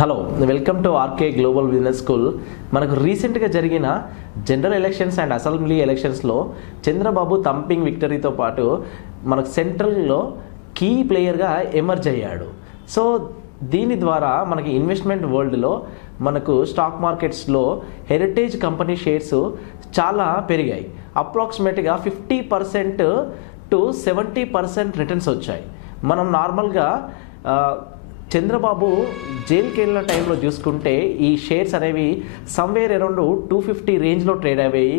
Hello welcome to RK global business school. మనకు రీసెంట్గా జరిగిన జనరల్ ఎలక్షన్స్ అండ్ అసెంబ్లీ ఎలక్షన్స్లో చంద్రబాబు థంపింగ్ విక్టరీతో పాటు మనకు సెంట్రల్లో కీ ప్లేయర్గా ఎమర్జ్ అయ్యాడు. సో దీని ద్వారా మనకి ఇన్వెస్ట్మెంట్ వరల్డ్లో మనకు స్టాక్ మార్కెట్స్లో హెరిటేజ్ కంపెనీ షేర్స్ చాలా పెరిగాయి. అప్రాక్సిమేట్గా 50% టు 70% రిటర్న్స్ వచ్చాయి. మనం నార్మల్గా చంద్రబాబు జైలుకి వెళ్ళిన టైంలో చూసుకుంటే ఈ షేర్స్ అనేవి సమ్వేర్ అరౌండ్ 250 రేంజ్లో ట్రేడ్ అయ్యాయి.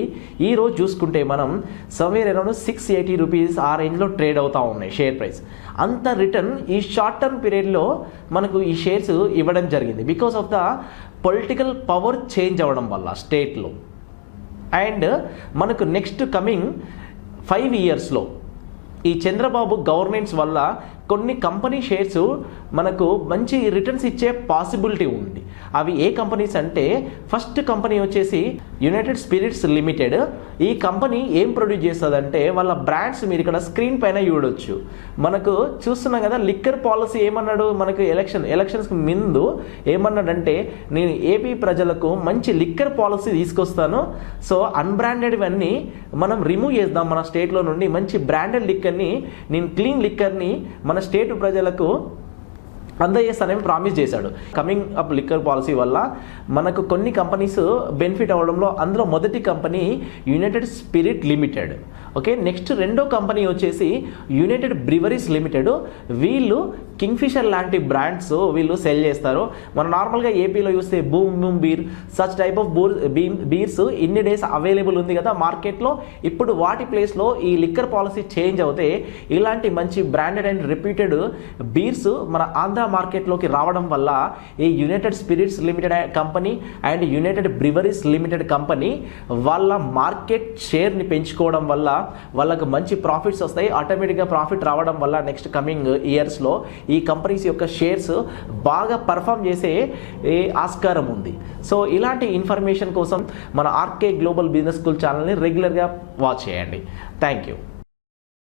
ఈరోజు చూసుకుంటే మనం సమ్వేర్ అరౌండ్ 680 రూపీస్ ఆ రేంజ్లో ట్రేడ్ అవుతూ ఉన్నాయి షేర్ ప్రైస్. అంత రిటర్న్ ఈ షార్ట్ టర్మ్ పీరియడ్లో మనకు ఈ షేర్స్ ఇవ్వడం జరిగింది because of the political power change అవ్వడం వల్ల స్టేట్లో. అండ్ మనకు నెక్స్ట్ కమింగ్ 5 ఇయర్స్లో ఈ చంద్రబాబు గవర్నెన్స్ వల్ల కొన్ని కంపెనీ షేర్స్ మనకు మంచి రిటర్న్స్ ఇచ్చే పాసిబిలిటీ ఉంది. అవి ఏ కంపెనీస్ అంటే ఫస్ట్ కంపెనీ వచ్చేసి యునైటెడ్ స్పిరిట్స్ లిమిటెడ్. ఈ కంపెనీ ఏం ప్రొడ్యూస్ చేస్తుందంటే వాళ్ళ బ్రాండ్స్ మీరు ఇక్కడ స్క్రీన్ పైన చూడొచ్చు. మనకు చూస్తున్నాం కదా లిక్కర్ పాలసీ ఏమన్నాడు మనకు ఎలక్షన్స్కి ముందు ఏమన్నాడంటే నేను ఏపీ ప్రజలకు మంచి లిక్కర్ పాలసీ తీసుకొస్తాను. సో అన్బ్రాండెడ్వన్నీ మనం రిమూవ్ చేద్దాం మన స్టేట్లో నుండి, మంచి బ్రాండెడ్ లిక్కర్ని నేను క్లీన్ లిక్కర్ని మన స్టేట్ ప్రజలకు అందజేస్తానని ప్రామిస్ చేశాడు. కమింగ్ అప్ లిక్కర్ పాలసీ వల్ల మనకు కొన్ని కంపెనీస్ బెనిఫిట్ అవ్వడంలో అందులో మొదటి company United spirit limited. Okay, next రెండో కంపెనీ వచ్చేసి యునైటెడ్ బ్రివరీస్ లిమిటెడ్. వీళ్ళు కింగ్ఫిషర్ లాంటి బ్రాండ్స్ వీళ్ళు సెల్ చేస్తారు. మనం నార్మల్గా ఏపీలో చూస్తే boom beer such type of bears ఇన్ని డేస్ అవైలబుల్ ఉంది కదా మార్కెట్లో. ఇప్పుడు వాటి ప్లేస్లో ఈ లిక్కర్ పాలసీ చేంజ్ అవుతే ఇలాంటి మంచి బ్రాండెడ్ అండ్ రెప్యూటెడ్ బీర్స్ మన ఆంధ్ర మార్కెట్లోకి రావడం వల్ల ఈ United spirits limited company and United breweries limited company వాళ్ళ మార్కెట్ షేర్ని పెంచుకోవడం వల్ల వాళ్ళకు మంచి ప్రాఫిట్స్ వస్తాయి. ఆటోమేటిక్గా ప్రాఫిట్ రావడం వల్ల నెక్స్ట్ కమింగ్ ఇయర్స్లో ఈ కంపెనీస్ యొక్క షేర్స్ బాగా పర్ఫామ్ చేసే ఆస్కారం ఉంది. సో ఇలాంటి ఇన్ఫర్మేషన్ కోసం మన ఆర్కే గ్లోబల్ బిజినెస్ స్కూల్ ఛానల్ని రెగ్యులర్గా వాచ్ చేయండి. Thank you.